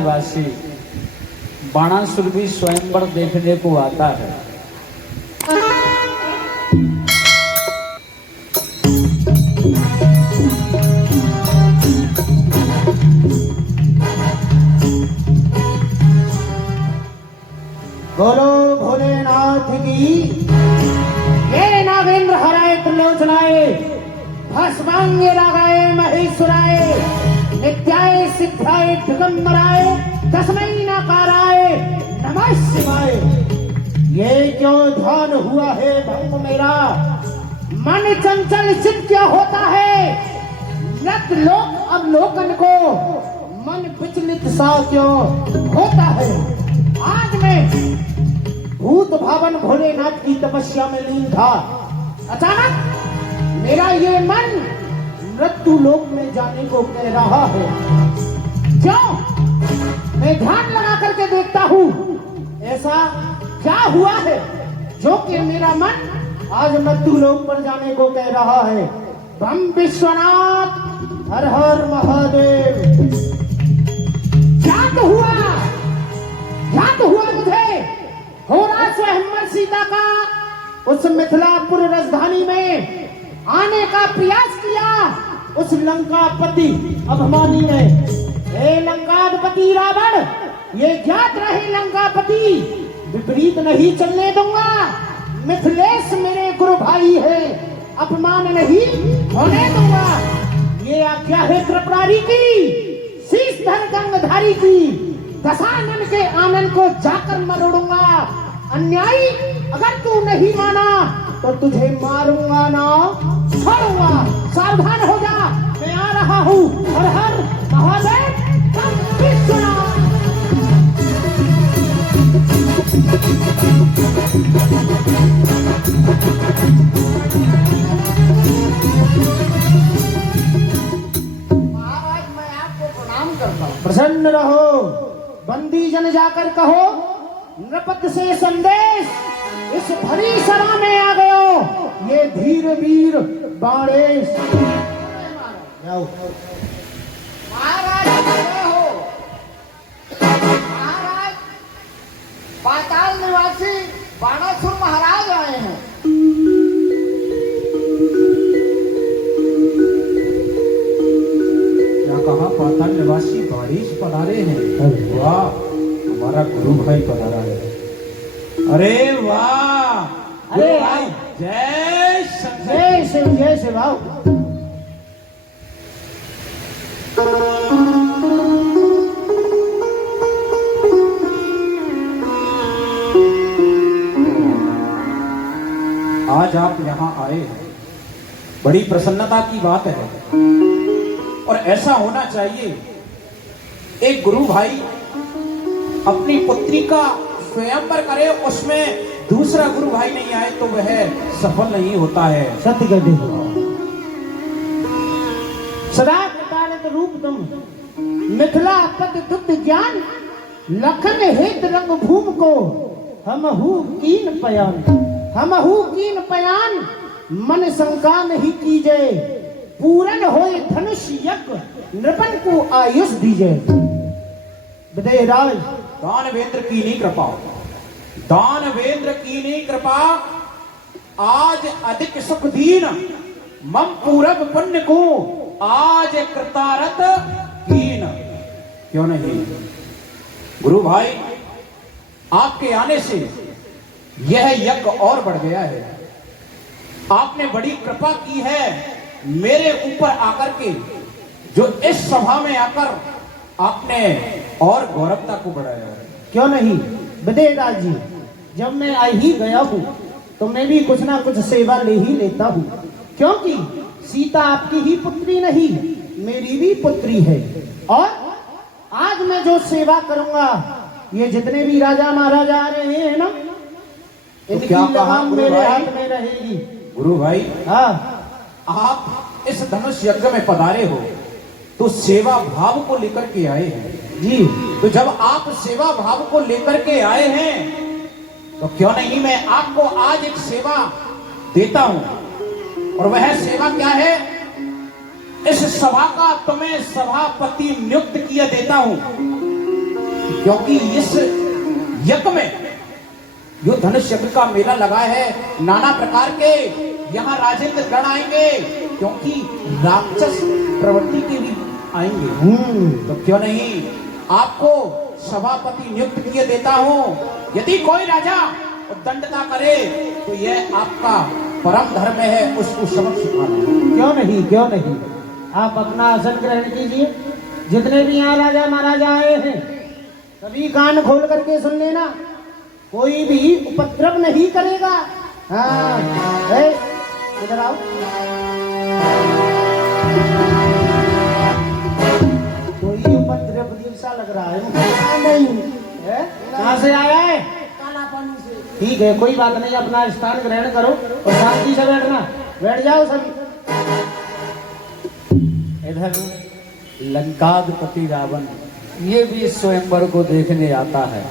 निवासी बाणासुर भी स्वयंवर देखने को आता है। बोलो भोलेनाथ की। ये नागेंद्र हराय त्रिलोचनाय भस्मांगे रागाय महेश्वराय नित्याय सिद्धाय दिगंबराय तस्मै नकाराय नमः शिवाय। ये जो ध्यान हुआ है भंग मेरा, मन चंचल चित्त क्या होता है, नत लोक अवलोकन को मन विचलित सा क्यों होता है। आज मैं भूत भावन भोलेनाथ की तपस्या में लीन था, अचानक मेरा ये मन मृत्यु लोक में जाने को कह रहा है। क्यों? मैं ध्यान लगा करके देखता हूँ ऐसा क्या हुआ है जो कि मेरा मन आज मृत्यु लोक पर जाने को कह रहा है। बम विश्वनाथ हर हर महादेव। क्या तो हुआ, क्या तो हुआ मुझे हो रहा स्वयं सीता का उस मिथिलापुर राजधानी में आने का प्रयास किया उस लंकापति अभिमानी ने। हे लंकापति रावण, ये ज्ञात रहे लंकापति, विपरीत नहीं चलने दूंगा। मिथिलेश मेरे गुरु भाई है, अपमान नहीं होने दूंगा। ये आज्ञा है त्रिपुरारी की, शीशधर गंगधारी की। दशानन के आनंद को जाकर मरोड़ूंगा। अन्यायी अगर तू नहीं माना तो तुझे मारूंगा ना छोड़ूंगा। सावधान हो जा, मैं आ रहा हूँ। हर हर महादेव बम विश्वनाथ। महाराज मैं आपको प्रणाम करता हूँ। प्रसन्न रहो। बंदी जन जाकर कहो नृपत से संदेश इस भरी सभा में आ गयो ये धीर वीर बाणेश। महाराज हो, महाराज पाताल निवासी बाणासुर महाराज आए हैं। क्या कहा? पाताल निवासी बारिश पधारे हैं। वाह, हमारा गुरु भाई पधारा है। अरे वाह, अरे भाई जय शंकर। जय शिव जय शिव। आओ। आज आप यहाँ आए हैं, बड़ी प्रसन्नता की बात है और ऐसा होना चाहिए। एक गुरु भाई अपनी पुत्री का स्वयंवर करे, उसमें दूसरा गुरु भाई नहीं आए तो वह सफल नहीं होता है। सत्य कहते हो। सदा प्रकारत रूप तुम मिथिला पद दुग्ध ज्ञान लखन हित रंग भूम को हमहु कीन पयान। हमहु कीन पयान मन शंका नहीं कीजे, पूरन होए धनुष यज्ञ नृपन को आयुष दीजे। विदेहराज दानवेंद्र की नहीं कृपा, दानवेंद्र की नहीं कृपा, आज अधिक सुख दीन मम पूरब पुण्य को आज कृतारत कीन। क्यों नहीं गुरु भाई, आपके आने से यह यज्ञ और बढ़ गया है। आपने बड़ी कृपा की है मेरे ऊपर आकर के, जो इस सभा में आकर आपने और गौरवता को बढ़ाया है। क्यों नहीं विदेहराज जी, जब मैं आ ही गया हूँ तो मैं भी कुछ ना कुछ सेवा ले ही लेता हूँ, क्योंकि सीता आपकी ही पुत्री नहीं मेरी भी पुत्री है। और आज मैं जो सेवा करूंगा, ये जितने भी राजा महाराजा आ रहे हैं ना, इनकी क्या कहा लगाम गुरु मेरे भाई? हाथ में रहेगी। गुरु भाई, हाँ, आप इस धनुष यज्ञ में पधारे हो तो सेवा भाव को लेकर के आए हैं जी। तो जब आप सेवा भाव को लेकर के आए हैं तो क्यों नहीं मैं आपको आज एक सेवा देता हूं। और वह सेवा क्या है? इस सभा का तुम्हें सभापति नियुक्त किया देता हूं। क्योंकि इस यज्ञ में जो धनुष यज्ञ का मेला लगा है, नाना प्रकार के यहाँ राजेंद्र गण आएंगे, क्योंकि राक्षस प्रवृत्ति के भी आएंगे। तो क्यों नहीं आपको सभापति नियुक्त किए देता हूं। यदि कोई राजा उद्दंडता करे तो यह आपका परम धर्म है, उसको सबक सिखाना। क्यों नहीं, क्यों नहीं। आप अपना आसन ग्रहण कीजिए। जितने भी यहाँ राजा महाराजा आए हैं सभी कान खोल करके सुन लेना, कोई भी उपद्रव नहीं करेगा। हाँ, इधर आओ। कोई उपद्रव जैसा लग रहा है मुझे। नहीं है? कहाँ से आया है? काला पानी से। ठीक है, कोई बात नहीं, अपना स्थान ग्रहण करो और शांति से बैठना। बैठ जाओ सभी। इधर लंकाधिपति रावण ये भी स्वयंवर को देखने आता है।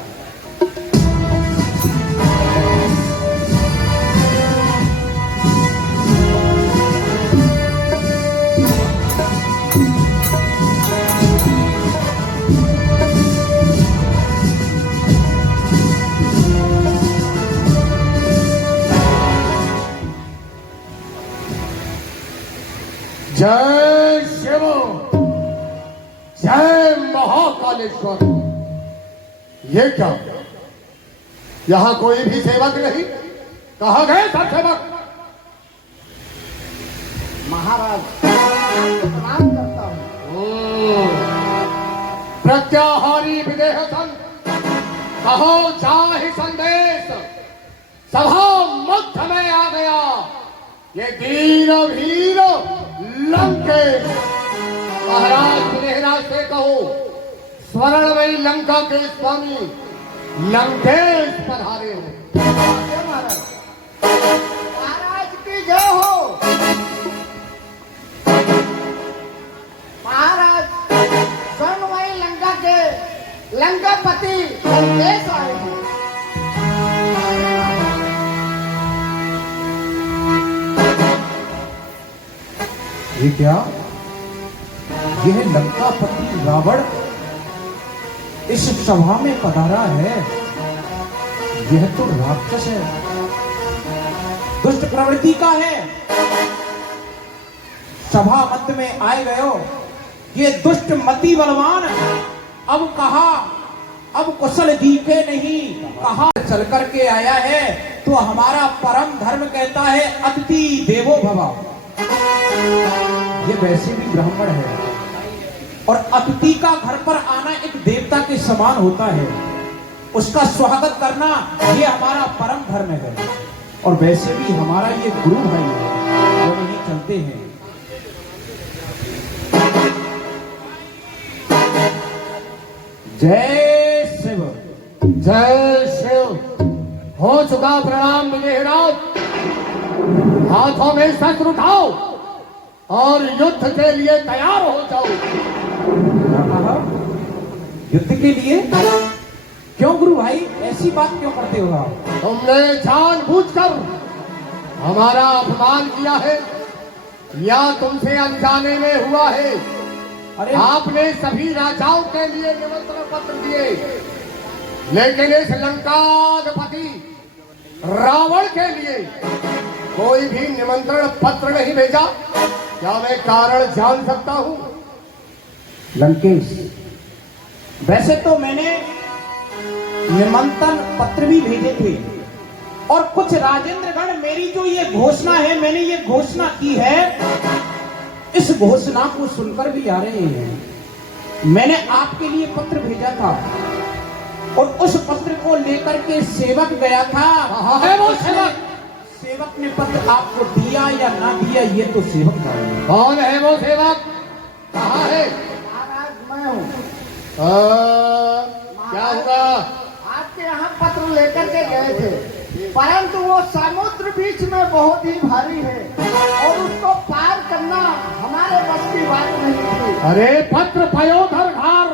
जय शिव, जय महाकालेश्वर। ये क्या, यहां कोई भी सेवक नहीं? कहां गए सब सेवक? महाराज प्रणाम करता हूँ। प्रत्याहारी विदेह सन, कहो चाहे संदेश। सभा मध्य में आ गया ये धीर वीर लंकेश। महाराज विदेहराज से कहो स्वर्णमयी लंका के स्वामी लंकेश पधारे हो। जय महाराज। महाराज की जय हो। महाराज स्वर्णमयी लंका के लंकापति लंकेश आए हैं। ये क्या, यह लंकापति रावण इस सभा में पधारा है। यह तो राक्षस है, दुष्ट प्रवृत्ति का है। सभा मध्य में आए गए हो, ये दुष्ट मति बलवान। अब कहा, अब कुशल दीपे नहीं, कहा चल करके आया है। तो हमारा परम धर्म कहता है अतिथि देवो भव। ये वैसे भी ब्राह्मण है और अतिथि का घर पर आना एक देवता के समान होता है। उसका स्वागत करना ये हमारा परम धर्म है। और वैसे भी हमारा ये गुरु भाई है, जो नहीं चलते हैं। जय शिव, जय शिव। हो चुका प्रणाम विदेहराज। हाथों में शस्त्र उठाओ और युद्ध के लिए तैयार हो जाओ। युद्ध के लिए? क्यों गुरु भाई, ऐसी बात क्यों करते हो आप? तुमने जानबूझकर हमारा अपमान किया है या तुमसे अनजाने में हुआ है? अरे आपने सभी राजाओं के लिए निमंत्रण पत्र दिए, लेकिन इस लंकाधिपति रावण के लिए कोई भी निमंत्रण पत्र नहीं भेजा। क्या मैं कारण जान सकता हूं? लंकेश, वैसे तो मैंने निमंत्रण पत्र भी भेजे थे और कुछ राजेंद्रगण मेरी जो ये घोषणा है, मैंने ये घोषणा की है, इस घोषणा को सुनकर भी आ रहे हैं। मैंने आपके लिए पत्र भेजा था और उस पत्र को लेकर के सेवक गया था। कहाँ है वो सेवक? सेवक ने पत्र आपको दिया या ना दिया ये तो सेवक जाने। कौन है वो सेवक? कहाँ है? महाराज मैं हूँ। क्या हुआ? आपके यहाँ पत्र लेकर के गए थे, परंतु वो समुद्र बीच में बहुत ही भारी है और उसको पार करना हमारे बस की बात नहीं थी। अरे पत्र पयोधर घार,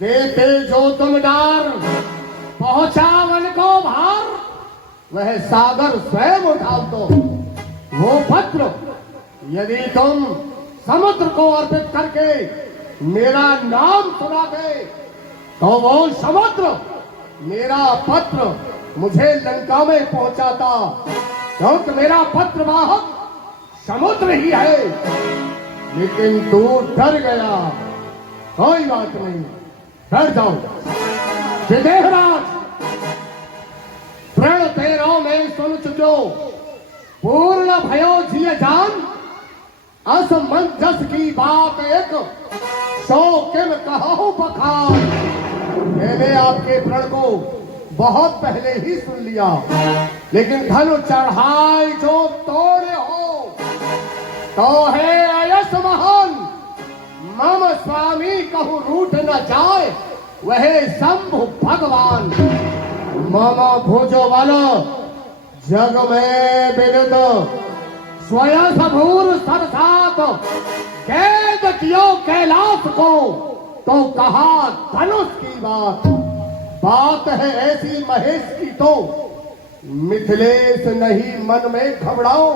देते जो तुम डार, पहुंचा वन को भार, वह सागर स्वयं उठाओ। तो वो पत्र यदि तुम समुद्र को अर्पित करके मेरा नाम सुना दे तो वो समुद्र मेरा पत्र मुझे लंका में पहुंचाता, क्योंकि मेरा पत्र वाहक समुद्र ही है। लेकिन तू डर गया, कोई बात नहीं, डर जाओ। विदेहराज, प्रण तेरो में सुन चुको, पूर्ण भयो जिय जान, असमंजस की बात एक, सो किम कहो बखान। मैंने आपके प्रण को बहुत पहले ही सुन लिया, लेकिन धनु चढ़ाई जो तोड़े हो, तो है अयस महान। मम स्वामी कहूँ रूठ न जाए, वह शंभु भगवान। मम भुजो वालो जग में विदित, स्वयं सबूर सरसात, कैद कियो कैलाश को, तो कहा धनुष की बात। बात है ऐसी महेश की तो, मिथिलेश नहीं मन में घबराओ।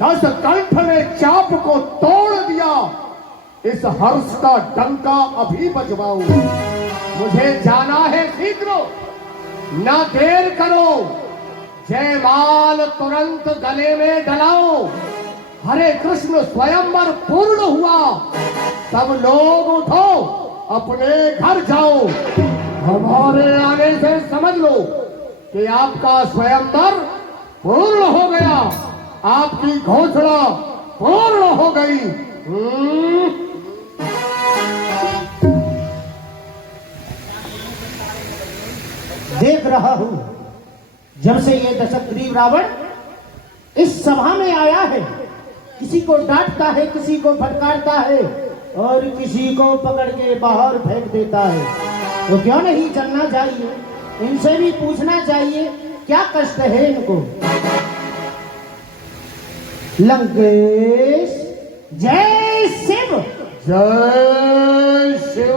10 कंठ ने चाप को तोड़ दिया, इस हर्ष का डंका अभी बजवाओ। मुझे जाना है शीघ्र, ना देर करो, जयमाल तुरंत गले में डलाओ। हरे कृष्ण स्वयंवर पूर्ण हुआ, सब लोग उठो अपने घर जाओ। हमारे आने से समझ लो कि आपका स्वयंवर पूर्ण हो गया, आपकी घोषणा पूर्ण हो गई। देख रहा हूं जब से ये दशग्रीव रावण इस सभा में आया है, किसी को डांटता है, किसी को फटकारता है और किसी को पकड़ के बाहर फेंक देता है। तो क्यों नहीं चलना चाहिए, इनसे भी पूछना चाहिए क्या कष्ट है इनको। लंकेश जय शिव। जय शिव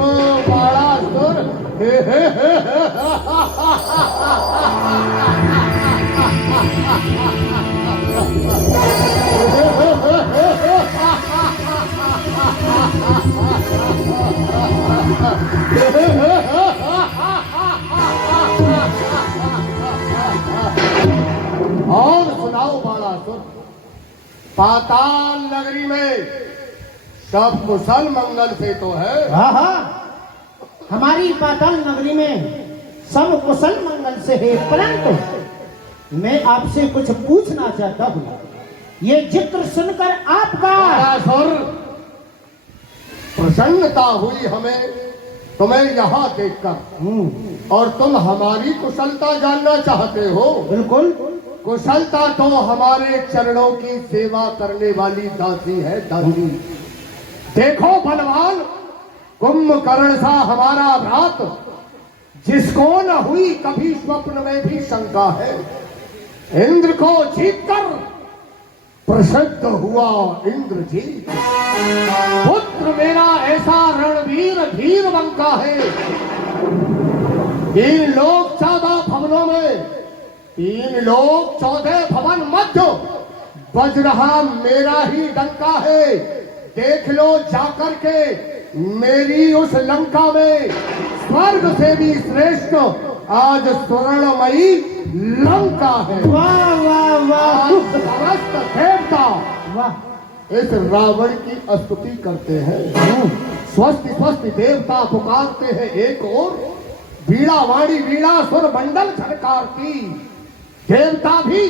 बाणासुर। और सुनाओ बाणासुर, पाताल नगरी में सब कुशल मंगल से तो है? हाँ हाँ, हमारी पाताल नगरी में सब कुशल मंगल से है, परंतु मैं आपसे कुछ पूछना चाहता हूँ। ये जिक्र सुनकर आपका बाणासुर, प्रसन्नता हुई हमें तुम्हें यहाँ देखकर, और तुम हमारी कुशलता जानना चाहते हो। बिल्कुल, कुशलता तो हमारे चरणों की सेवा करने वाली दासी है, दासी। देखो बलवान, कुंभकर्ण सा हमारा भ्रात, जिसको न हुई कभी स्वप्न में भी शंका है, इंद्र को जीतकर प्रसिद्ध हुआ इंद्रजीत। पुत्र मेरा ऐसा रणवीर धीर बंका है, 3 लोक 14 भवनों में, 3 लोक 14 भवन मध्य बज रहा मेरा ही डंका है। देख लो जाकर के, मेरी उस लंका में स्वर्ग से भी श्रेष्ठ आज स्वर्णमयी लंका है। वाह वाह वाह, समस्त देवता वाह, इस रावण की स्तुति करते हैं। स्वस्ति स्वस्ति देवता पुकारते हैं एक ओर, वीणा वाणी वीणा सुर मंडल झनकारती। देवता भी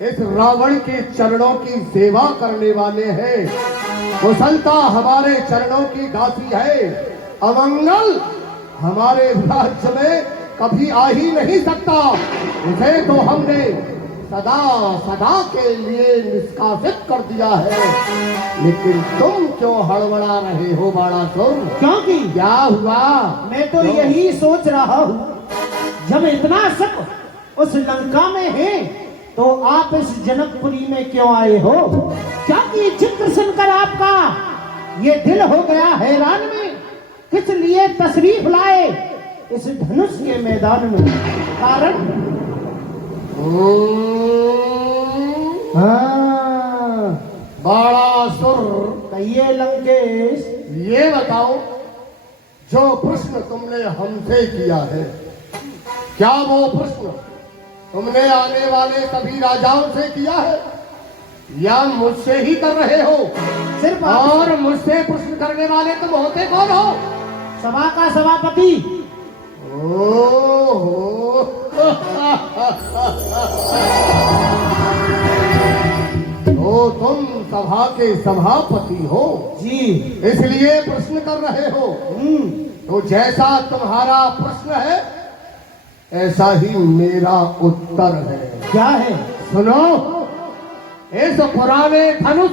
इस रावण के चरणों की सेवा करने वाले हैं। कुशलता हमारे चरणों की दासी है, अमंगल हमारे राज्य में कभी आ ही नहीं सकता। उसे तो हमने सदा सदा के लिए निष्कासित कर दिया है। लेकिन तुम क्यों हड़बड़ा रहे हो बाणासुर? क्योंकि क्या हुआ? मैं तो यही सोच रहा हूँ, जब इतना शक उस लंका में है तो आप इस जनकपुरी में क्यों आए हो? क्योंकि जिक्र सुनकर आपका ये दिल हो गया हैरान में, किस लिए तशरीफ लाए इस धनुष के मैदान में? कारण हाँ, बाणासुर, कहिए लंकेश। ये बताओ, जो प्रश्न तुमने हमसे किया है, क्या वो प्रश्न तुमने आने वाले सभी राजाओं से किया है या मुझसे ही कर रहे हो? सिर्फ और मुझसे प्रश्न करने वाले तुम होते कौन हो? सभा का सभापति। ओहो तो तुम सभा के सभापति हो, जी। इसलिए प्रश्न कर रहे हो। तो जैसा तुम्हारा प्रश्न है ऐसा ही मेरा उत्तर है। क्या है? सुनो, इस पुराने धनुष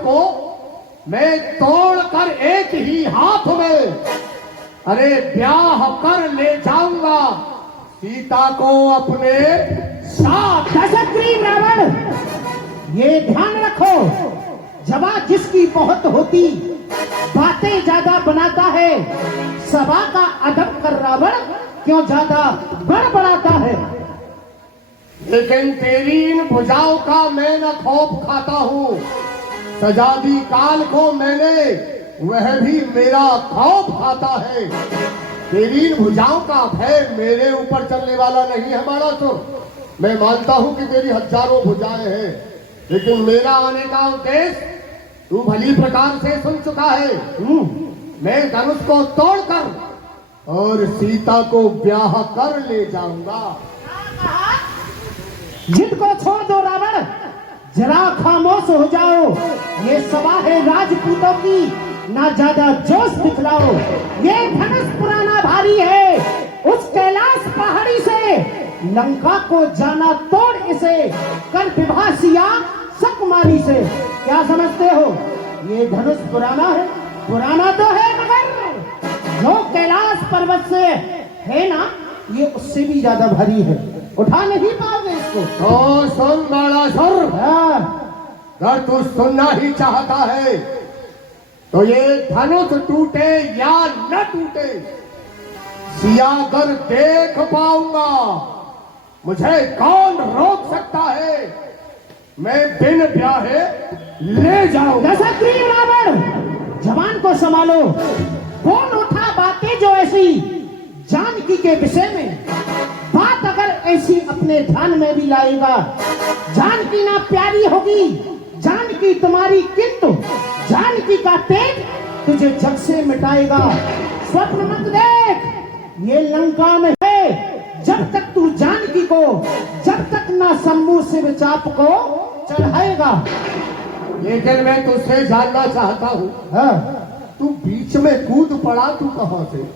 को मैं तोड़कर एक ही हाथ में ब्याह कर ले जाऊंगा सीता को अपने साथ। दशग्रीव रावण, ये ध्यान रखो, जवा जिसकी बहुत होती बातें ज्यादा बनाता है, सभा का अदब कर रावण क्यों ज्यादा बड़बड़ाता है। लेकिन तेरी इन भुजाओं का मैं न खौफ खाता हूँ, सजादी काल को मैंने, वह भी मेरा खौफ खाता है। तेरी इन भुजाओं का भय मेरे ऊपर चलने वाला नहीं है बाणासुर। मैं मानता हूँ कि तेरी हजारों भुजाएं हैं, लेकिन मेरा आने का उद्देश्य तू भली प्रकार से सुन चुका है। मैं धनुष को तोड़कर और सीता को ब्याह कर ले जाऊंगा। जिद को छोड़ दो रावण, जरा खामोश हो जाओ। ये सभा है राजपूतों की, ना ज्यादा जोश दिखलाओ। ये धनुष पुराना भारी है, उस कैलाश पहाड़ी से लंका को जाना तोड़ इसे, कर विवाह सिया सकमारी से। क्या समझते हो? ये धनुष पुराना है, पुराना तो है, मगर जो कैलाश पर्वत से है ना, ये उससे भी ज्यादा भारी है, उठा नहीं पाओगे इसको। तो सुन बाणासुर, अगर तू सुनना ही चाहता है तो ये धनुष टूटे या न टूटे, सियाकर देख पाऊंगा। मुझे कौन रोक सकता है? मैं बिन ब्याहे ले जाऊंगा। दशग्रीव रावण, जवान को संभालो। कौन उठा बातें जो ऐसी जानकी के विषय में? बात अगर ऐसी अपने ध्यान में भी लाएगा, जानकी ना प्यारी होगी, जानकी तुम्हारी, किंतु जानकी का तेज तुझे जग से मिटाएगा। स्वप्न मत देख, ये लंका में है। जब तक तू जानकी को, जब तक ना शंभू शिव चाप को चढ़ाएगा। लेकिन मैं तुझसे जानना चाहता हूँ, तू बीच में कूद पड़ा, तू कहां से?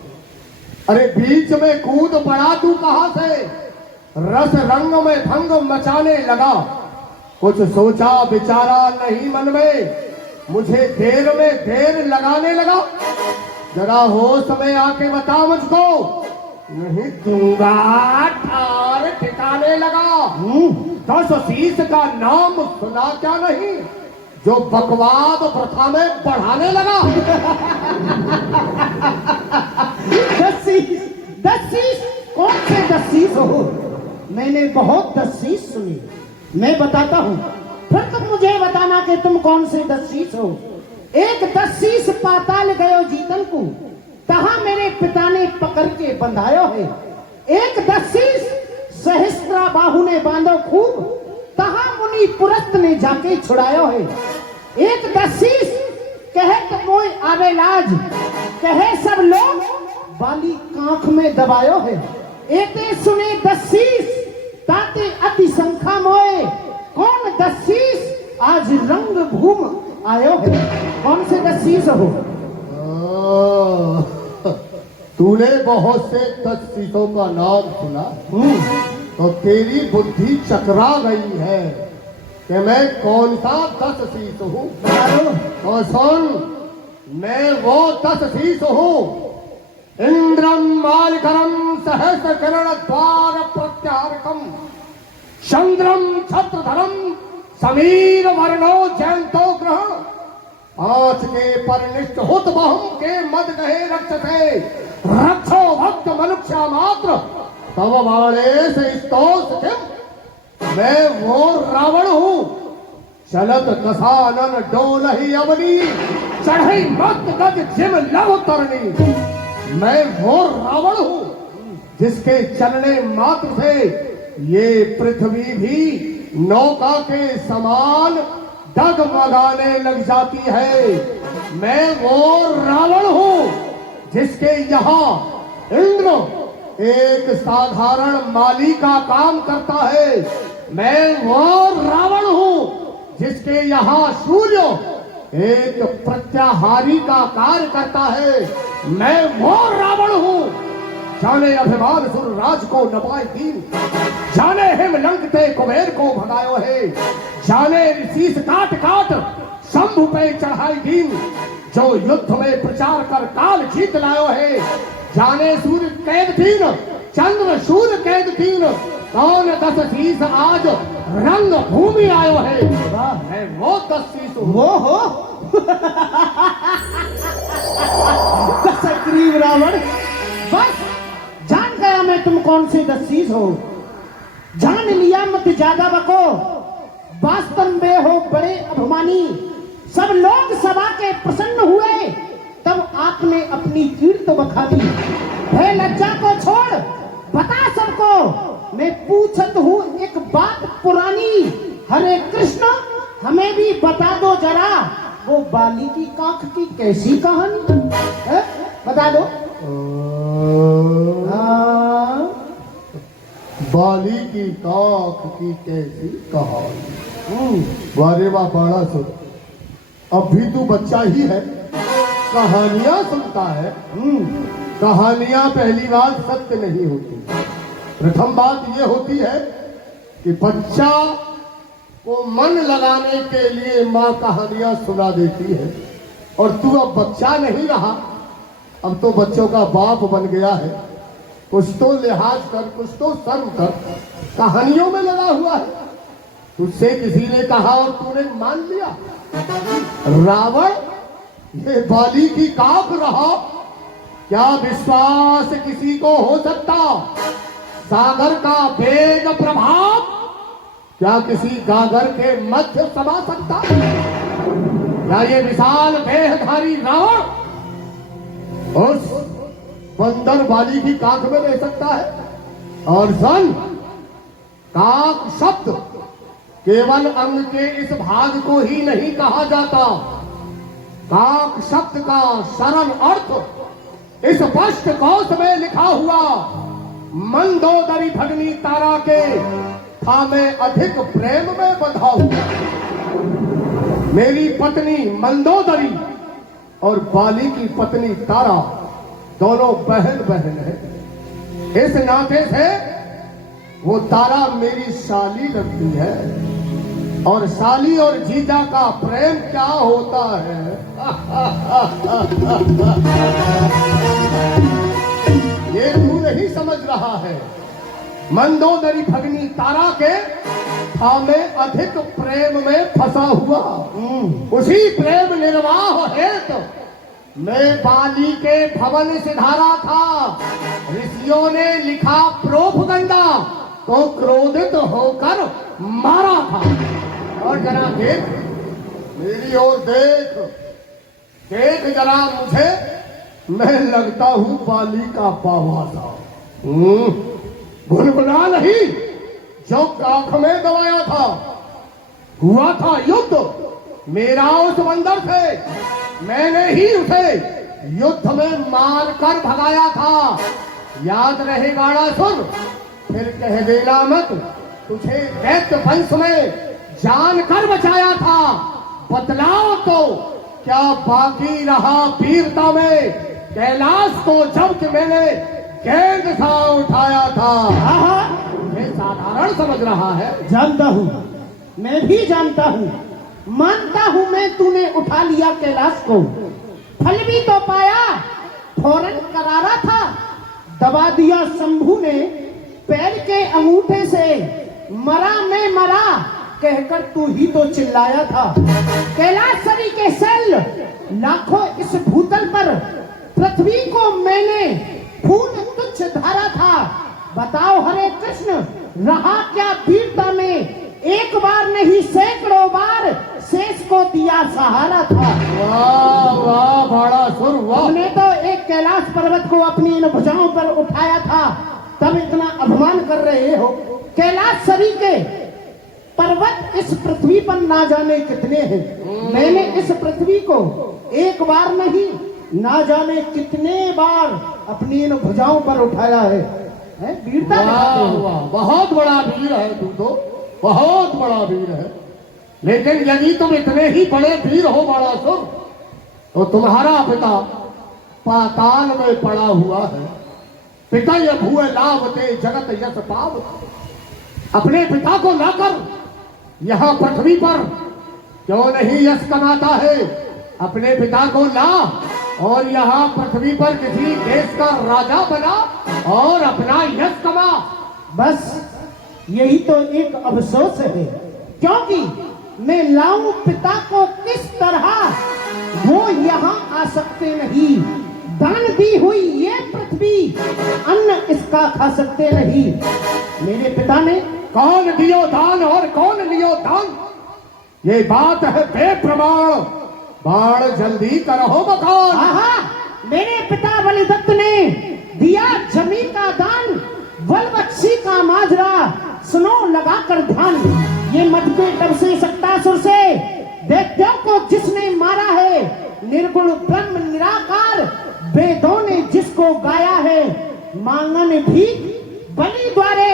अरे बीच में कूद पड़ा तू कहां से? रस रंग में भंग मचाने लगा, कुछ सोचा विचारा नहीं मन में, मुझे देर में देर लगाने लगा। जरा होश में आके बता मुझको, नहीं दूंगा ठार ठिकाने लगा। 10 शीश का नाम सुना क्या नहीं, जो बकवाद प्रथा में बढ़ाने लगा। 10 शीश? कौन से 10 शीश हो? मैंने बहुत 10 शीश सुनी, मैं बताता हूँ, फिर तुम मुझे बताना कि तुम कौन से 10 शीश हो। एक 10 शीश पाताल गयो जीतन को, तहां मेरे पिता ने पकड़ के बंधायो है। एक 10 शीश सहस्त्रा बाहु ने बांधो खूब, तहां मुनि पुरस्त ने जाके छुड़ायो है। एक 10 शीश कहे तो मोय आवे लाज, कहे सब लोग बाली कांख में दबायो है। एते सुने 10 शीश ताते अति संख्या मोए, कौन 10 शीश आज रंग भूम आयो है। कौन से 10 शीश हो? तूने बहुत से 10 शीशों का नाम सुना, तो तेरी बुद्धि चकरा गई है कि मैं कौन सा 10 शीश हूँ। तो सुन, मैं वो 10 शीश हूँ। इंद्रम मालिकरम सहस्र किरण द्वार प्रत्यारकम, चंद्रम छत्रधरम समीर वर्णो जयंतो ग्रहण, 5 के परनिष्ठ हुत बहुम के मद गहे रक्षते, रक्षो भक्त मनुष्य मात्र तव बाणे से स्तोष किम। मैं वो रावण हूँ, चलत कसानन डोलहि अवनी, चढ़ई मत गज जिम लव तरनी। मैं वो रावण हूं जिसके चलने मात्र से ये पृथ्वी भी नौका के समान डगमगाने लग जाती है। मैं वो रावण हूं जिसके यहाँ इंद्र एक साधारण माली का काम करता है। मैं वो रावण हूं जिसके यहाँ सूर्य एक प्रत्याहारी का कार्य करता है। मैं वो रावण हूं जाने अभिमान सुर राज को नपाए दीन, जाने हिम लंकते कुबेर को भगायो है, जाने शीश काट काट शंभु पे चढ़ाई दीन, जो युद्ध में प्रचार कर काल जीत लायो है। जाने सूर्य कैद दीन चंद्र सूर्य कैद दीन, कौन 10 शीश आज रंग भूमि आयो है। मैं वो 10 शीश हूं। वो हो दशग्रीव रावण, बस जान गया मैं तुम कौन से 10 शीश हो। जान लिया मत ज्यादा बको, वास्तव में हो बड़े अभिमानी। सब लोग सभा के प्रसन्न हुए, तब आपने अपनी कीर्त बखा दी। है लज्जा को छोड़ बता सबको, मैं पूछत हूँ एक बात पुरानी। हरे कृष्ण हमें भी बता दो जरा, वो बाली की काख की कैसी कहानी है? बता दो। बाली की काख की कैसी कहानी। वारे वाह बड़ा सुन, अब भी तू बच्चा ही है, कहानियां सुनता है। कहानियां पहली बात सत्य नहीं होती। प्रथम बात यह होती है कि बच्चा को मन लगाने के लिए माँ कहानियां सुना देती है, और तू अब बच्चा नहीं रहा, अब तो बच्चों का बाप बन गया है। कुछ तो लिहाज कर, कुछ तो शर्म कर, कहानियों में लगा हुआ है। तुझसे किसी ने कहा और तूने मान लिया। रावण ये बाली की काख रहा, क्या विश्वास किसी को हो सकता? सागर का वेग प्रभाव क्या किसी गागर के मध्य समा सकता? क्या ये विशाल देहधारी रावण उस बंदर बाली की काख में रह सकता है? और सन काक शब्द केवल अंग के इस भाग को ही नहीं कहा जाता। काक शब्द का सरल अर्थ इस स्पष्ट कोश में लिखा हुआ मंदोदरी भगनी तारा के था मैं अधिक प्रेम में बंधा हुआ। मेरी पत्नी मंदोदरी और बाली की पत्नी तारा दोनों बहन बहन है। इस नाते से वो तारा मेरी साली लगती है, और साली और जीजा का प्रेम क्या होता है ये तू नहीं समझ रहा है। मंदोदरी भगनी तारा के था मैं अधिक प्रेम में फंसा हुआ। उसी प्रेम निर्वाह हेतु मैं बाली के भवन सिधारा था। ऋषियों ने लिखा प्रोपगंडा तो क्रोधित होकर मारा था। और जरा देख, मेरी ओर देख, देख जरा मुझे, मैं लगता हूं बाली का बावासा। भुलभुला नहीं जो काख में दबाया था। हुआ था युद्ध मेरा उस बंदर से, मैंने ही उसे युद्ध में मार कर भगाया था। याद रहे गाड़ा सुन, फिर कह देना मत तुझे दैत्य वंश में जान कर बचाया था। बतलाओ तो क्या बाकी रहा वीरता में? कैलाश को जब कि मैंने गेंद सा उठाया था। मैं साधारण समझ रहा है। जानता हूँ, मैं भी जानता हूँ, मानता हूँ मैं तूने उठा लिया कैलाश को। फल भी तो पाया, फौरन करारा था। दबा दिया शंभू ने पैर के अंगूठे से। मरा मैं मरा कहकर तू ही तो चिल्लाया था। कैलाशरी के सेल लाखों इस भूतल पर, पृथ्वी को मैंने फूल तुच्छ धारा था। बताओ हरे कृष्ण, रहा क्या वीरता में? एक बार नहीं सैकड़ों बार शेष को किसको दिया सहारा था। वाह वाह बाणासुर वाह। हमने तो एक कैलाश पर्वत को अपनी इन भुजाओं पर उठाया था, तब इतना अपमान कर रहे हो। कैलाश सरी के पर्वत इस पृथ्वी पर ना जाने कितने हैं। मैंने इस पृथ्वी को एक बार नहीं, ना जाने कितने बार अपनी इन भुजाओं पर उठाया है। वीरता दिखाते वाह हो। वाह, बहुत बड़ा वीर है तू तो, बहुत बड़ा वीर है। लेकिन यदि तुम इतने ही बड़े वीर हो बाणासुर, तो तुम्हारा पिता पाताल में पड़ा हुआ है। पिता ये भूए लावते जगत यश पाव। अपने पिता को लाकर यहाँ पृथ्वी पर क्यों नहीं यश कमाता है। अपने पिता को ला और यहाँ पृथ्वी पर किसी देश का राजा बना और अपना यश कमा। बस यही तो एक अफसोस है, क्योंकि मैं लाऊं पिता को किस तरह, वो यहाँ आ सकते नहीं। दान दी हुई ये पृथ्वी अन्न इसका खा सकते नहीं। मेरे पिता ने कौन दियो दान और कौन लियो दान, ये बात है बेप्रमाण। बाण जल्दी करो मकान। आहा, मेरे पिता बलिदत्त ने दिया जमीन का दान, वलवक्षी का माजरा सुनो लगाकर ध्यान। ये मटके तब से सत्तासुर से दैत्यों को जिसने मारा है, निर्गुण ब्रह्म निराकार वेदों ने जिसको गाया है। मांगन भी बलि द्वारे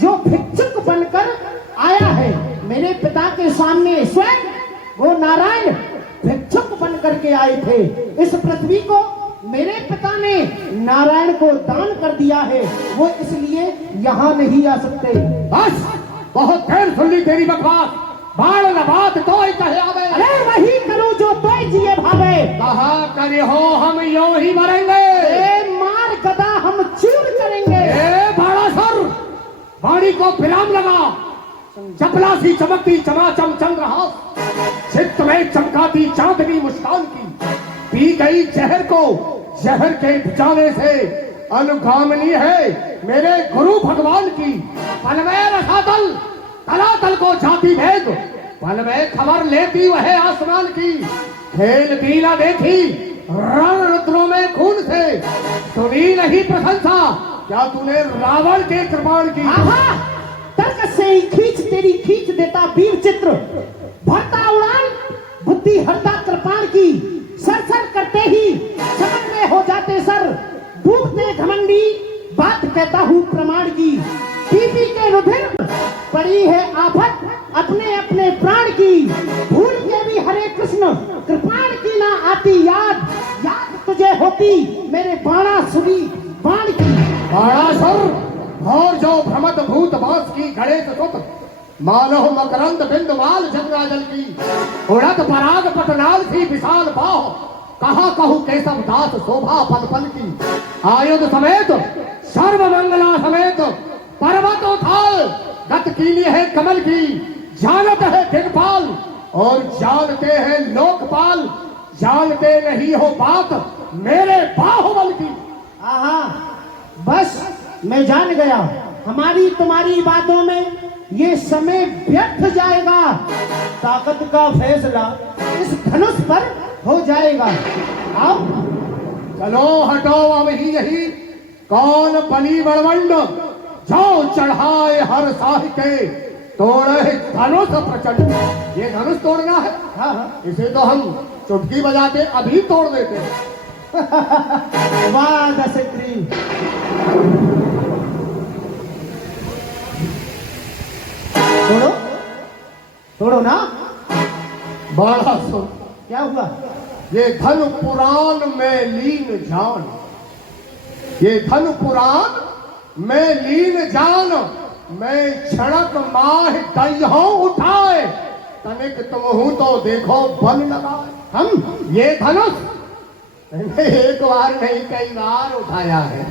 जो भिक्षुक बनकर आया है। मेरे पिता के सामने स्वयं वो नारायण भिक्षुक बनकर के आए थे। इस पृथ्वी को मेरे पिता ने नारायण को दान कर दिया है, वो इसलिए यहाँ नहीं आ सकते। बस बहुत देर सुन ली तेरी बकवास। बाण लबात तो ही कहे आवे। अरे वही करूँ जो तो जिए भावे। कहा करे हो हम यूं ही मरेंगे। ए मार गदा हम चूर करेंगे। ए बाणासुर, बाणी को फिराम लगा। चपला सी चमकती चमाचम चंद्र हाथ, चित्त में चमकाती चांदनी मुस्कान की। पी गई जहर को जहर के जाने से अनुगामिनी है मेरे गुरु भगवान की। पल में रसातल तलातल को जाती भेद, पल में खबर लेती वह आसमान की। खेल पीला देखी रण रुद्रों में खून से, सुनी नहीं प्रशंसा क्या तूने रावण के कृपाण की। आहा, तर्क से ही खींच तेरी खींच देता वीर चित्र। भरता उड़ान बुद्धि हरता कृपाण की। सर सर करते ही समन में हो जाते सर, डूबते घमंडी बात कहता हूँ प्रमाण की। पीपी के रुधिर पड़ी है आफत अपने अपने प्राण की। भूल के भी हरे कृष्ण कृपाण की ना आती याद, याद तुझे होती मेरे बाणासुरी बाण की। बाणासुर और जो भ्रमत भूत बांस की गणेश सुत, मानो मकरंद बिंद माल जंगाजल की। उड़त पराग पटनाल सी विशाल बाह, कहा कहू केशव दास शोभा पल पल की। आयुध समेत सर्व मंगला समेत पर्वत उठाल, गत कीली है कमल की। जानत है दिग्पाल और जानते हैं लोकपाल, जानते नहीं हो बात मेरे बाहुबल की। आहा, बस मैं जान गया, हमारी तुम्हारी बातों में ये समय व्यर्थ जाएगा। ताकत का फैसला इस धनुष पर हो जाएगा। आओ चलो हटो अब ही यही। कौन बली बड़वंड जो चढ़ाए हर साह के, तोड़े धनुष प्रचंड। ये धनुष तोड़ना है। हाँ हाँ, इसे तो हम चुटकी बजाते अभी तोड़ देते। वाह दशग्रीव, तोड़ो तोड़ो ना। बड़ा सुन, क्या हुआ? ये धन पुराण में लीन जान, ये धन पुराण में लीन जान। मैं क्षणक माह दह्यों उठाए, तनिक तुम हूं तो देखो बल लगाए। हम ये धनुष मैंने एक बार नहीं कई बार उठाया है।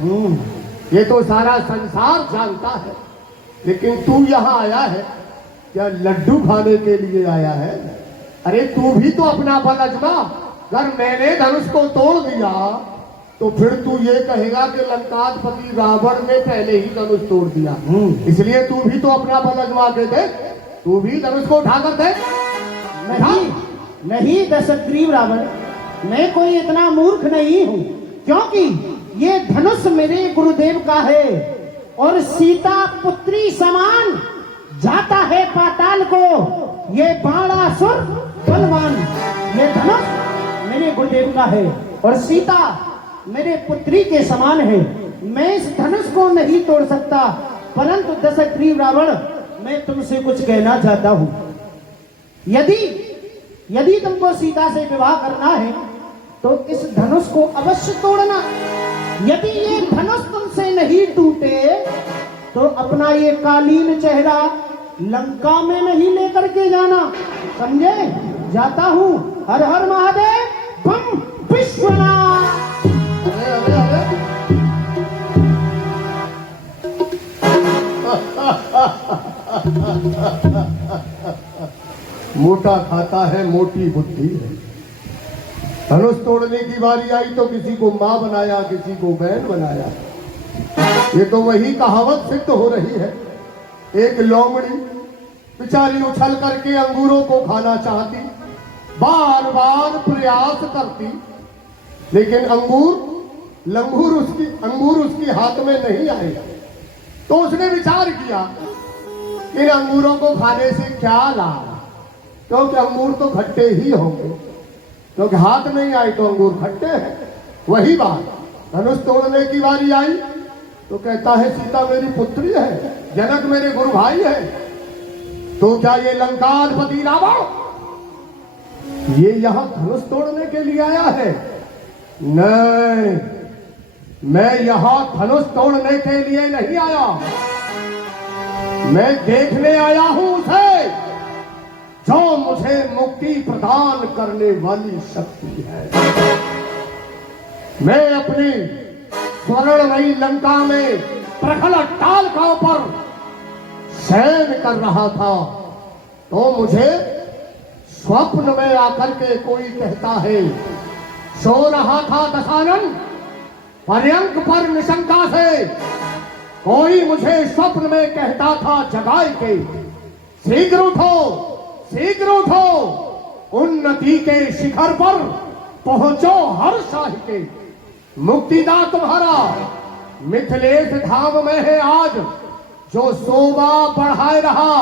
ये तो सारा संसार जानता है। लेकिन तू यहाँ आया है क्या लड्डू खाने के लिए आया है? अरे तू भी तो अपना बल अजमा। अगर मैंने धनुष को तोड़ दिया तो फिर तू ये कहेगा कि लंकाधिपति रावण ने पहले ही धनुष तोड़ दिया। इसलिए तू भी तो अपना बल अजमा के दे, तू भी धनुष को उठा कर दे। नहीं, नहीं दशग्रीव रावण, मैं कोई इतना मूर्ख नहीं हूं, क्योंकि ये धनुष मेरे गुरुदेव का है और सीता पुत्री समान जाता है पाताल को। ये बाणासुर बलवान, ये धनुष मेरे गुरुदेव का है और सीता मेरे पुत्री के समान है। मैं इस धनुष को नहीं तोड़ सकता, परंतु दशग्रीव रावण, मैं तुमसे कुछ कहना चाहता हूं। यदि तुमको सीता से विवाह करना है तो इस धनुष को अवश्य तोड़ना। यदि ये धनुष तुमसे नहीं टूटे तो अपना ये कालीन चेहरा लंका में नहीं लेकर के जाना, समझे? जाता हूं। हर हर महादेव, बम विश्वनाथ। अरे अरे अरे मोटा खाता है, मोटी बुद्धि है। धनुष तोड़ने की बारी आई तो किसी को मां बनाया, किसी को बहन बनाया। ये तो वही कहावत सिद्ध हो रही है। एक लोमड़ी बेचारी उछल करके अंगूरों को खाना चाहती, बार बार प्रयास करती, लेकिन अंगूर उसकी हाथ में नहीं आए। तो उसने विचार किया इन अंगूरों को खाने से क्या लाभ, क्योंकि अंगूर तो खट्टे ही होंगे, क्योंकि हाथ नहीं आए तो अंगूर खट्टे हैं। वही बात धनुष तोड़ने की बारी आई तो कहता है सीता मेरी पुत्री है, जनक मेरे गुरु भाई है, तो क्या ये लंकाधिपति रावण ये यहां धनुष तोड़ने के लिए आया है? नहीं, मैं यहां धनुष तोड़ने के लिए नहीं आया, मैं देखने आया हूं उसे जो मुझे मुक्ति प्रदान करने वाली शक्ति है। मैं अपनी स्वर्णमयी लंका में प्रखल अट्टालिकाओं पर शयन कर रहा था तो मुझे स्वप्न में आकर के कोई कहता है, सो रहा था दशानन पर्यंक पर निशंका से, कोई मुझे स्वप्न में कहता था जगाए के, शीघ्र उठो शीघ्र उठो, उन्नति के शिखर पर पहुंचो हर शाही के, मुक्तिदा तुम्हारा मिथिलेश धाम में है आज, जो शोभा बढ़ाए रहा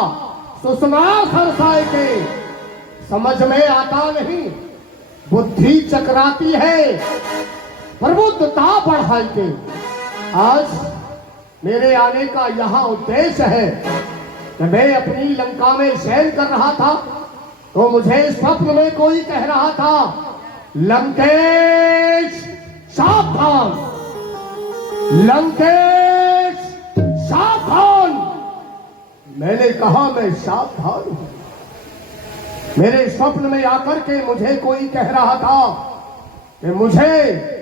सुषमा सरसाए के। समझ में आता नहीं, बुद्धि चकराती है, प्रबुद्धता बढ़ाई के। आज मेरे आने का यहां उद्देश्य है कि मैं अपनी लंका में शयन कर रहा था तो मुझे स्वप्न में कोई कह रहा था, लंकेश सावधान, लंकेश सावधान। मैंने कहा मैं सावधान हूं। मेरे स्वप्न में आकर के मुझे कोई कह रहा था कि मुझे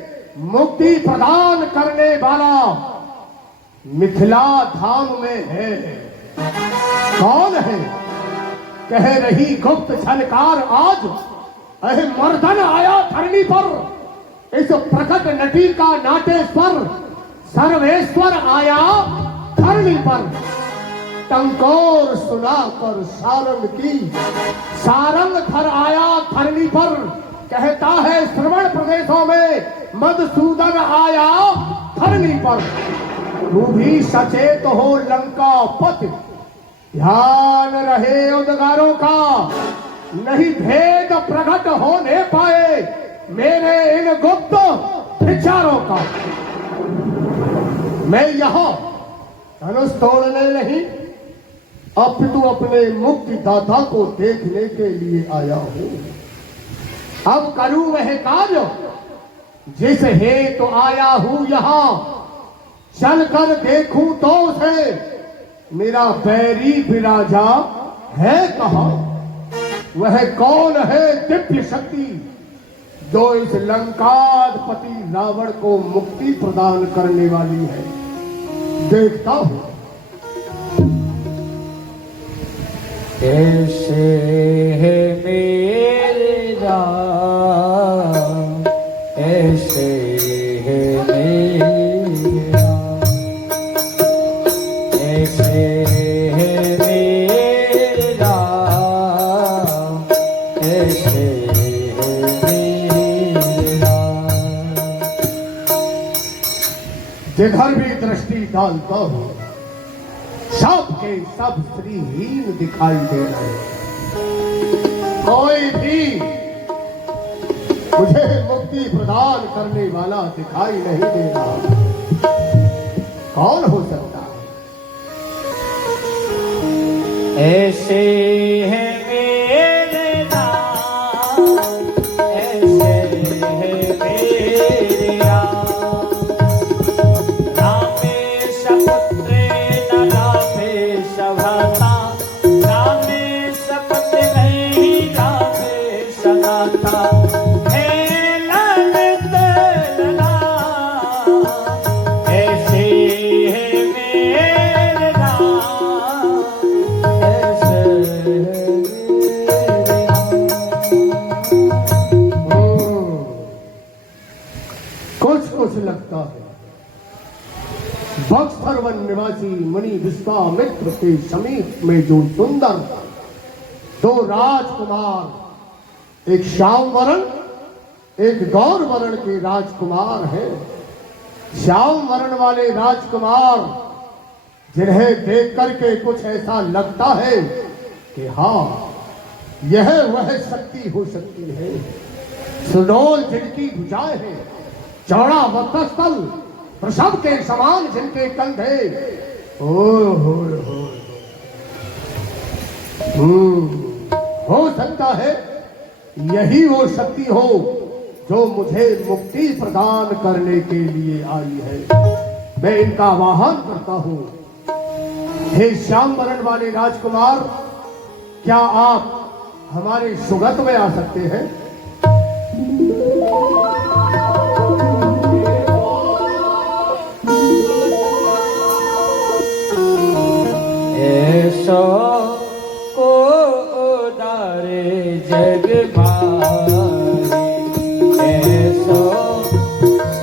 मुक्ति प्रदान करने वाला मिथिला धाम में है। कौन है? कह रही गुप्त छलकार आज, अहे मर्दन आया धरणी पर, इस प्रकट नटी का नाटेश्वर सर्वेश्वर आया धरणी पर। टंकोर सुनाकर सारंग की सारंग थर आया धरणी पर, कहता है श्रवण प्रदेशों में मधुसूदन आया धरणी पर। तू भी सचेत हो लंका पति, ध्यान रहे उद्गारों का, नहीं भेद प्रकट होने पाए मेरे इन गुप्त विचारों का। मैं यहां धनुष तोड़ने नहीं अपितु अपने मुक्ति दाता को देखने के लिए आया हूं। अब करूं वह कार्य जिस हेतु आया हूं यहां, चलकर देखूं तो उसे मेरा बैरी विराजा है कहां। वह कौन है दिव्य शक्ति जो इस लंकाधिपति रावण को मुक्ति प्रदान करने वाली है? देखता हूं। ऐसे है मेरे राम, ऐसे है मेरे राम, ऐसे है मेरे राम, ऐसे जिधर भी दृष्टि डालता हूं सब के सब श्रीहीन दिखाई दे रहे हैं। कोई भी मुझे मुक्ति प्रदान करने वाला दिखाई नहीं दे रहा। कौन हो सकता है? ऐसे है मेरे नाम, ऐसे है मेरे राम। रामेश पुत्रे न रामेश भ्राता, रामेश पुत्र नहीं रामेश नाथा। हे ललित लला, ऐसे है मेरे राम, ऐसे है मेरे कुछ लगता है बक्सर वन निवासी मुनि विश्वामित्र के समीप में जो सुंदर दो राजकुमार, एक श्याम वर्ण एक गौर वर्ण के राजकुमार हैं। श्याम वर्ण वाले राजकुमार जिन्हें देख करके कुछ ऐसा लगता है कि हाँ यह वह शक्ति हो सकती है। सुडोल जिनकी भुजाएं हैं, चौड़ा वक्षस्थल, वृषभ के समान जिनके कंधे। हो सकता है यही वो शक्ति हो जो मुझे मुक्ति प्रदान करने के लिए आई है। मैं इनका आवाहन करता हूं। हे श्याम वर्ण वाले राजकुमार, क्या आप हमारे सुगत में आ सकते हैं? ऐसो को उदारे जग मारे, ऐसो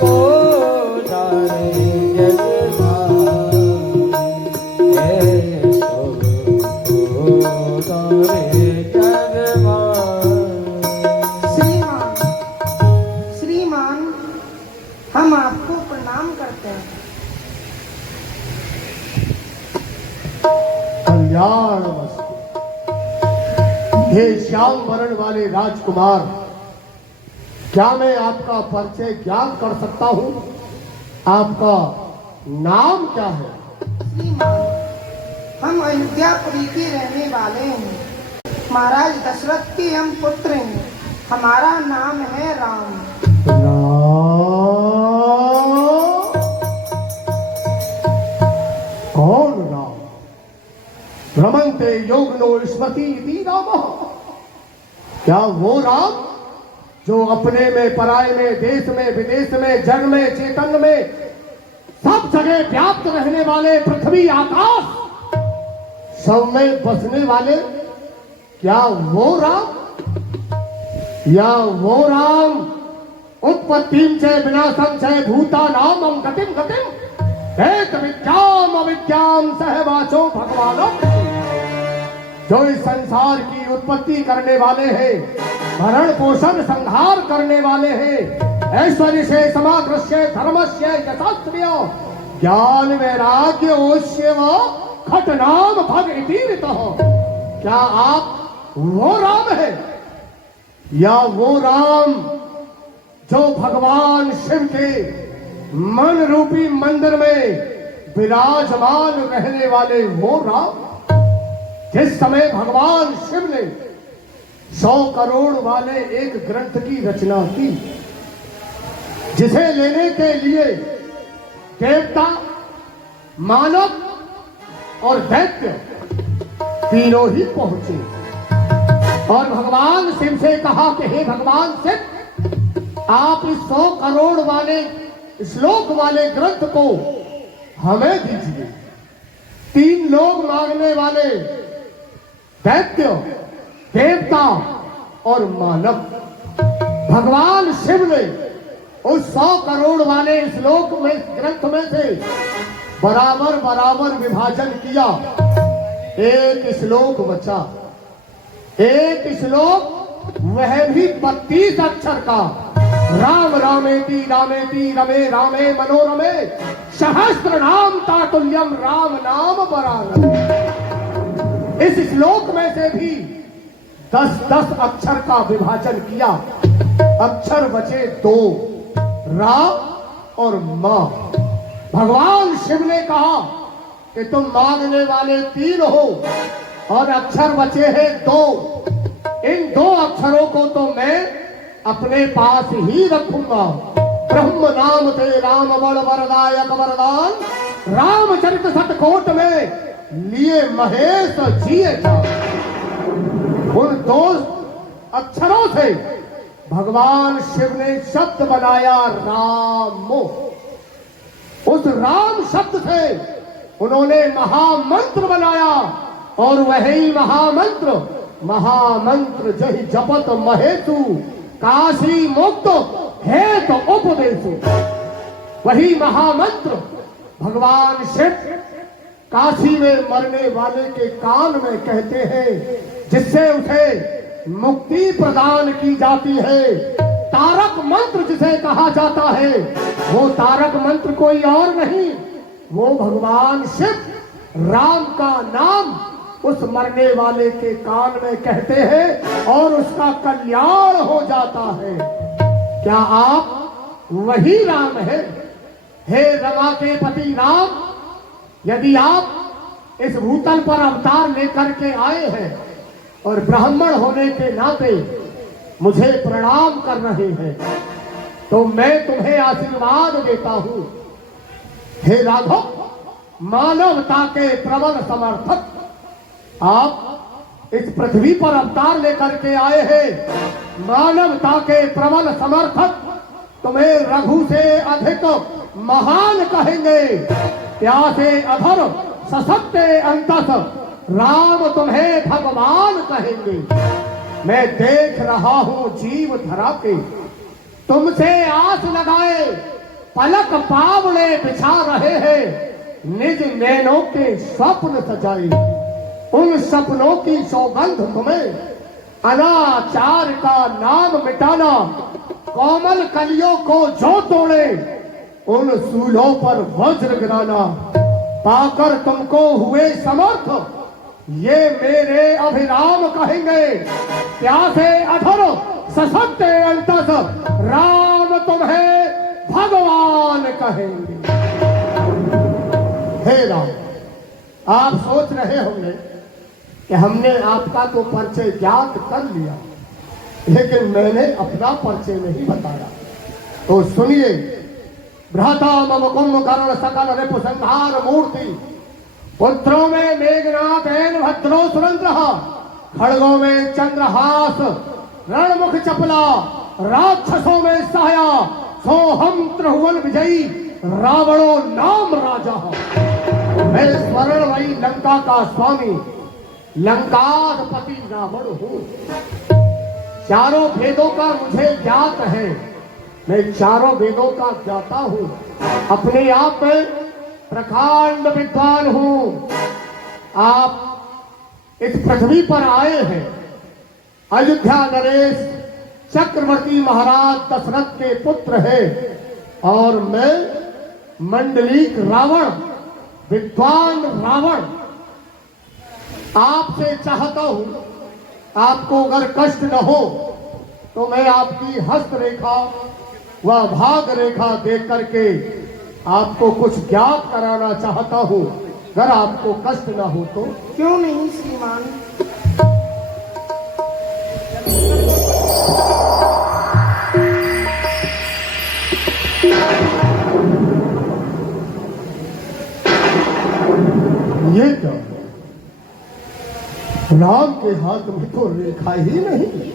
को उदारे जग मारे, ऐसो को उदारे जग मारे। श्रीमान, हम आपको प्रणाम करते हैं। कल्याण वस्तु। हे श्याम वर्ण वाले राजकुमार, क्या मैं आपका परिचय ज्ञान कर सकता हूं? आपका नाम क्या है? श्रीमान, हम अयोध्यापुरी के रहने वाले हैं। महाराज दशरथ के हम पुत्र हैं। हमारा नाम है राम। कौन राम? रमन्ते योगिनो स्मृति इति रामः। क्या वो राम जो अपने में पराये में देश में विदेश में जड़ में चेतन में सब जगह व्याप्त रहने वाले, पृथ्वी आकाश सब में बसने वाले, क्या वो राम? या वो राम उत्पत्तिं च विनाशं च भूतानां गतिं गतिं वेद विद्याम अविद्याम सहवाचो भगवानो, जो इस संसार की उत्पत्ति करने वाले हैं, भरण पोषण संहार करने वाले हैं, ऐश्वर्य से समाग्रस्य धर्मस्य यशास्त्र्य ज्ञान वैराग्य ओष्य व खट नाम भग इतीरितः। क्या आप वो राम है या वो राम जो भगवान शिव के मन रूपी मंदिर में विराजमान रहने वाले वो राम? जिस समय भगवान शिव ने 100 करोड़ वाले एक ग्रंथ की रचना की, जिसे लेने के लिए देवता, मानव और दैत्य तीनों ही पहुंचे और भगवान शिव से कहा कि हे भगवान शिव, आप इस 100 करोड़ वाले श्लोक वाले ग्रंथ को हमें दीजिए। 3 लोग मांगने वाले, दैत्य, देवता और मानव, भगवान शिव ने उस 100 करोड़ वाले श्लोक में ग्रंथ में से बराबर बराबर विभाजन किया। एक श्लोक बचा, एक श्लोक वह भी 32 अक्षर का, राम रामेति रामेति रमे रामे मनोरमे सहस्त्र नाम तातुल्यम राम नाम परानमे। इस श्लोक में से भी 10-10 अक्षर का विभाजन किया। अक्षर बचे 2, रा और मां। भगवान शिव ने कहा कि तुम मांगने वाले 3 हो और अक्षर बचे हैं 2। इन 2 अक्षरों को तो मैं अपने पास ही रखूंगा। ब्रह्म नाम ते राम बल वरदायक वरदान, रामचरित सतकोट में लिए महेश जिए जा। उन 2 अक्षरों से भगवान शिव ने शब्द बनाया राम। उस राम शब्द से उन्होंने महामंत्र बनाया और वही महामंत्र जहि जपत महेतु काशी मुक्त है तो उपदेशु। वही महामंत्र भगवान शिव काशी में मरने वाले के कान में कहते हैं, जिससे उसे मुक्ति प्रदान की जाती है। तारक मंत्र जिसे कहा जाता है, वो तारक मंत्र कोई और नहीं, वो भगवान शिव राम का नाम उस मरने वाले के कान में कहते हैं और उसका कल्याण हो जाता है। क्या आप वही राम है? हे रमा के पति राम, यदि आप इस भूतल पर अवतार लेकर के आए हैं और ब्राह्मण होने के नाते मुझे प्रणाम कर रहे हैं, तो मैं तुम्हें आशीर्वाद देता हूं। हे राघव, मानवता के प्रबल समर्थक, आप इस पृथ्वी पर अवतार लेकर के आए हैं। मानवता के प्रबल समर्थक तुम्हें रघु से अधिक महान कहेंगे। प्यासे अधर सशक्ते अंतस राम तुम्हें भगवान कहेंगे। मैं देख रहा हूं जीव धरा के तुमसे आस लगाए पलक पावड़े बिछा रहे हैं। निज नैनों के स्वप्न सजाए, उन सपनों की सौगंध तुम्हें। अनाचार का नाम मिटाना, कोमल कलियों को जो तोड़े उन सूलों पर वज्र गिराना। पाकर तुमको हुए समर्थ ये मेरे अभिराम कहेंगे। प्यासे अधर सशक्ते अंतस राम तुम्हें भगवान कहेंगे। हे राम, आप सोच रहे होंगे कि हमने आपका तो परिचय ज्ञात कर लिया, लेकिन मैंने अपना परिचय नहीं बताया। तो सुनिए। भ्राता मम कुंभ कर्ण सकल रिपु संहार मूर्ति, पुत्रों में मेघनाथ एन भद्रो सुरंद्र, खड़गों में चंद्रहास रणमुख चपला, राक्षसों में सहाया सोहम त्रिभुवन विजयी रावणो नाम राजा। मैं स्वर्णमयी लंका का स्वामी लंकाधिपति रावण हूं। चारों वेदों का मुझे ज्ञात है। मैं चारों वेदों का ज्ञाता हूं। अपने आप में प्रकांड विद्वान हूं। आप इस पृथ्वी पर आए हैं अयोध्या नरेश चक्रवर्ती महाराज दशरथ के पुत्र है, और मैं मंडलीक रावण, विद्वान रावण आपसे चाहता हूं, आपको अगर कष्ट न हो तो मैं आपकी हस्त रेखा व भाग रेखा देख करके आपको कुछ ज्ञात कराना चाहता हूं। अगर आपको कष्ट न हो तो। क्यों नहीं श्रीमान। ये क्या? राम के हाथ में तो रेखा ही नहीं।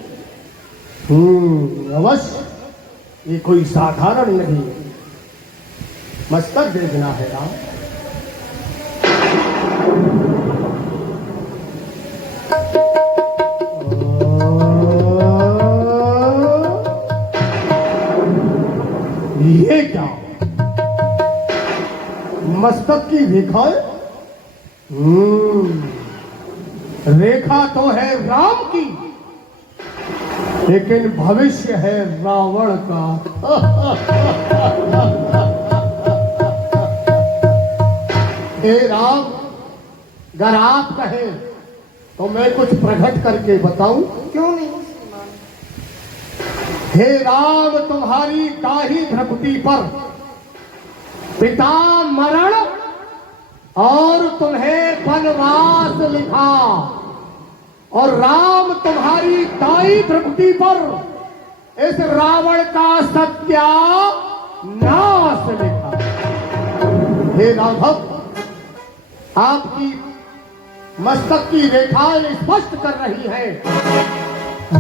अवश्य ये कोई साधारण नहीं, मस्तक देखना है राम। ये क्या? मस्तक की रेखा है? रेखा तो है राम की। लेकिन भविष्य है रावण का। हे राम, अगर आप कहें तो मैं कुछ प्रकट करके बताऊं? क्यों नहीं? हे राम, तुम्हारी दाही भ्रकुटी पर पिता मरण और तुम्हें वनवास लिखा, और राम तुम्हारी दाई भ्रकुटी पर इस रावण का सत्यानाश लिखा। हे राघव, आपकी मस्तक की रेखाएं स्पष्ट कर रही है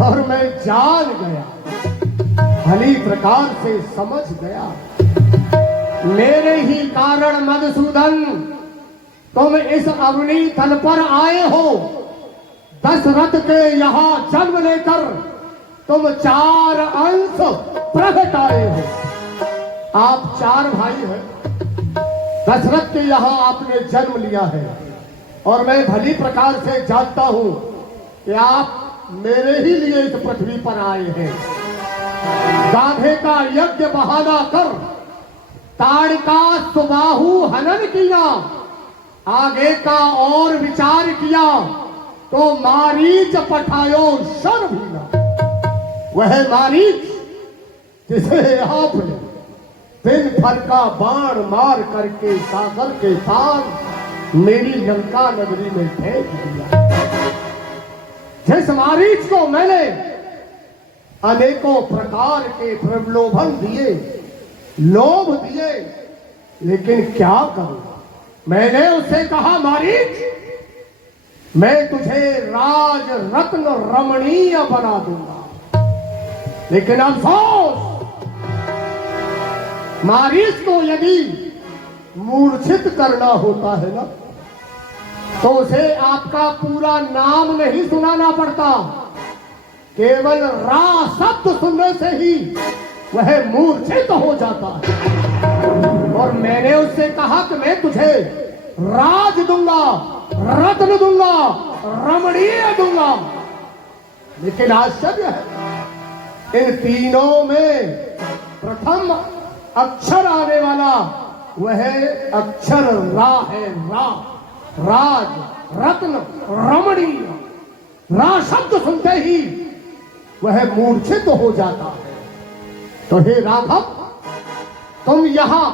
और मैं जान गया, भली प्रकार से समझ गया। मेरे ही कारण मधुसूदन तुम इस अवनी तल पर आए हो। दशरथ के यहाँ जन्म लेकर तुम 4 अंश प्रकट आए हो। आप 4 भाई हैं। दशरथ के यहाँ आपने जन्म लिया है और मैं भली प्रकार से जानता हूं कि आप मेरे ही लिए इस पृथ्वी पर आए हैं। गाधे का यज्ञ बहाना कर ताड़का सुबाहु हनन किया, आगे का और विचार किया तो मारीच पठायो शर भीना। वह मारीच जिसे आपने दिन भर का बाण मार करके सागर के पार मेरी लंका नगरी में फेंक दिया। जिस मारीच को मैंने अनेकों प्रकार के प्रलोभन दिए, लोभ दिए, लेकिन क्या करूं? मैंने उससे कहा, मारीच, मैं तुझे राज रत्न रमणीय बना दूंगा, लेकिन अफसोस, मारीच को यदि मूर्छित करना होता है ना, तो उसे आपका पूरा नाम नहीं सुनाना पड़ता, केवल रा शब्द सुनने से ही वह मूर्छित हो जाता है। और मैंने उससे कहा कि मैं तुझे राज दूंगा, रत्न दूंगा, रमणीय दूंगा, लेकिन आश्चर्य है, इन तीनों में प्रथम अक्षर आने वाला वह अक्षर रा है। रा, राज, रत्न, रमणीय, रा शब्द सुनते ही वह मूर्छित हो जाता है। तो हे राघव, तुम यहां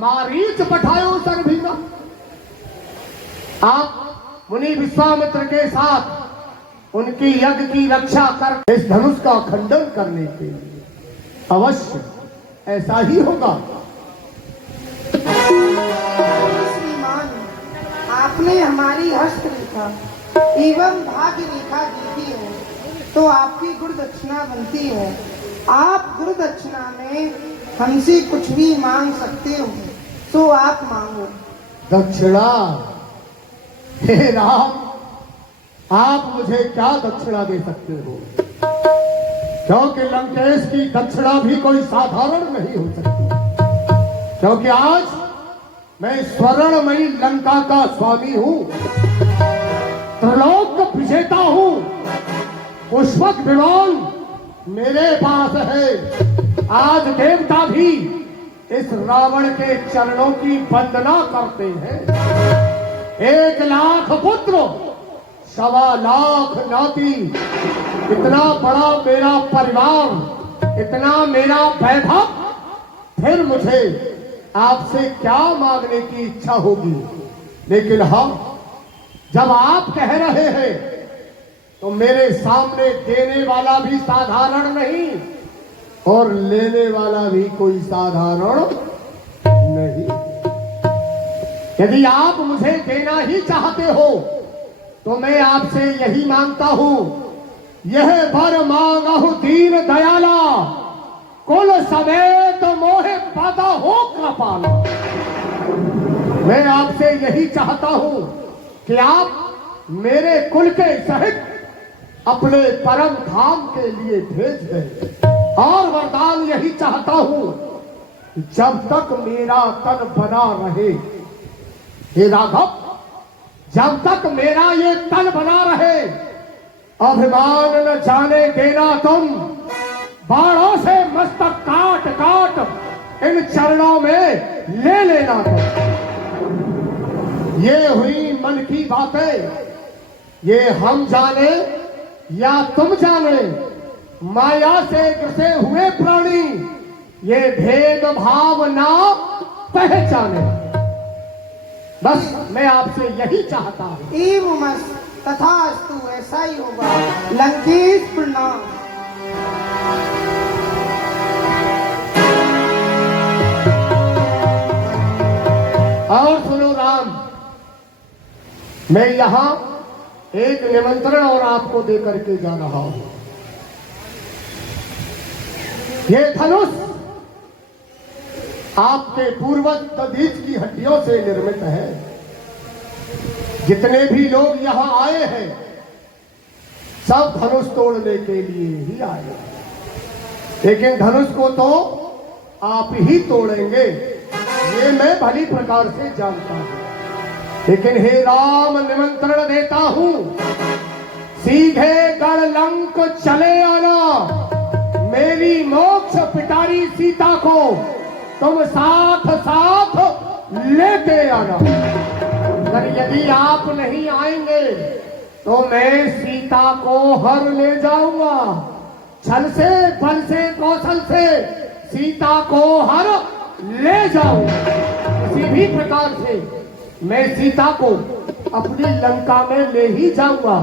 मारीच पठायो सर भीगा। आप मुनि विश्वामित्र के साथ उनकी यज्ञ की रक्षा कर इस धनुष का खंडन करने के लिए अवश्य ऐसा ही होगा। श्रीमान, आपने हमारी हस्तरेखा एवं भाग्य रेखा देखी है तो आपकी गुरु दक्षिणा बनती है। आप गुरु दक्षिणा में हमसे कुछ भी मांग सकते हो, तो आप मांगो। दक्षिणा? हे राम, आप मुझे क्या दक्षिणा दे सकते हो? क्योंकि लंकेश की दक्षिणा भी कोई साधारण नहीं हो सकती, क्योंकि आज मैं स्वर्णमयी लंका का स्वामी हूं, त्रिलोक विजेता हूं, पुष्पक विमान मेरे पास है। आज देवता भी इस रावण के चरणों की वंदना करते हैं। 1 लाख पुत्र, 1.25 लाख नाती, इतना बड़ा मेरा परिवार, इतना मेरा वैभव, फिर मुझे आपसे क्या मांगने की इच्छा होगी? लेकिन हम जब आप कह रहे हैं तो मेरे सामने देने वाला भी साधारण नहीं और लेने वाला भी कोई साधारण नहीं। यदि आप मुझे देना ही चाहते हो तो मैं आपसे यही मांगता हूं, यह भर मांगहु दीन दयाला, कुल समेत मोहे पाता हो कृपाला। मैं आपसे यही चाहता हूं कि आप मेरे कुल के सहित अपने परम धाम के लिए भेज दें, और वरदान यही चाहता हूं, जब तक मेरा तन बना रहे, हे राघव, जब तक मेरा ये तन बना रहे, अभिमान न जाने देना तुम, बाणों से मस्तक काट काट इन चरणों में ले लेना तुम। ये हुई मन की बातें, ये हम जाने या तुम जाने, माया से ग्रसे हुए प्राणी ये भेद भाव ना पहचाने। बस मैं आपसे यही चाहता हूं। एवमस तथास्तु, ऐसा ही होगा। लंकेश प्रणाम। और सुनो राम, मैं यहां एक निमंत्रण और आपको देकर के जा रहा हूं। ये धनुष आपके पूर्वज दधीच की हड्डियों से निर्मित है। जितने भी लोग यहां आए हैं सब धनुष तोड़ने के लिए ही आए हैं, लेकिन धनुष को तो आप ही तोड़ेंगे, ये मैं भली प्रकार से जानता हूं। लेकिन हे राम, निमंत्रण देता हूं, सीधे गढ़ लंक चले आना। मेरी मोक्ष पिटारी सीता को तुम साथ साथ लेते आना। अगर यदि आप नहीं आएंगे तो मैं सीता को हर ले जाऊंगा। छल से, बल से, कौशल से सीता को हर ले जाऊंगा। किसी भी प्रकार से मैं सीता को अपनी लंका में ले ही जाऊंगा।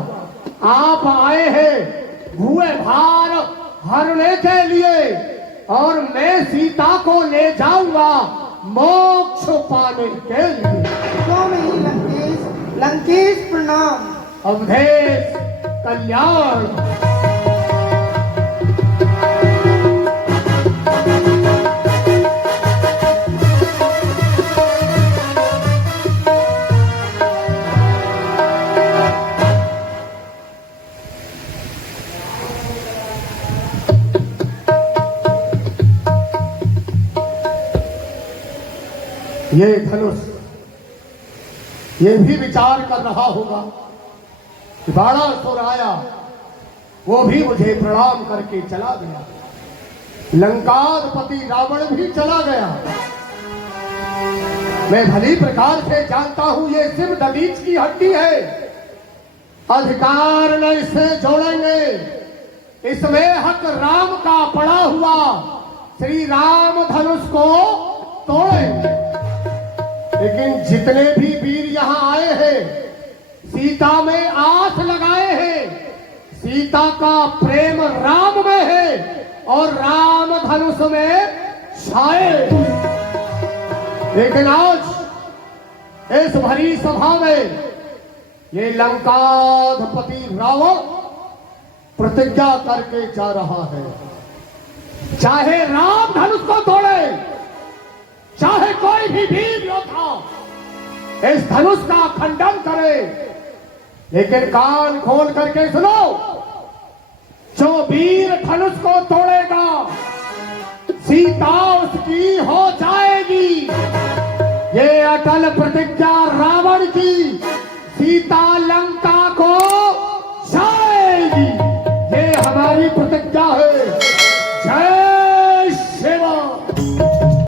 आप आए हैं भूए भार हरने के लिए और मैं सीता को ले जाऊंगा मोक्ष पाने के लिए। क्यों नहीं लंकेश? लंकेश प्रणाम। अवधेश कल्याण। ये धनुष ये भी विचार कर रहा होगा कि बाणासुर आया, वो भी मुझे प्रणाम करके चला गया, लंकाधिपति रावण भी चला गया। मैं भली प्रकार से जानता हूं ये सिर्फ दधीच की हड्डी है, अधिकार न इससे जोड़ेंगे। इसमें हक राम का पड़ा हुआ, श्री राम धनुष को तोड़ेंगे। लेकिन जितने भी वीर यहां आए हैं, सीता में आस लगाए हैं, सीता का प्रेम राम में है और राम धनुष में छाए। लेकिन आज इस भरी सभा में ये लंकाधिपति रावण प्रतिज्ञा करके जा रहा है, चाहे राम धनुष को तोड़े, चाहे कोई भी वीर योद्धा इस धनुष का खंडन करे, लेकिन कान खोल करके सुनो, जो वीर धनुष को तोड़ेगा सीता उसकी हो जाएगी। ये अटल प्रतिज्ञा रावण की, सीता लंका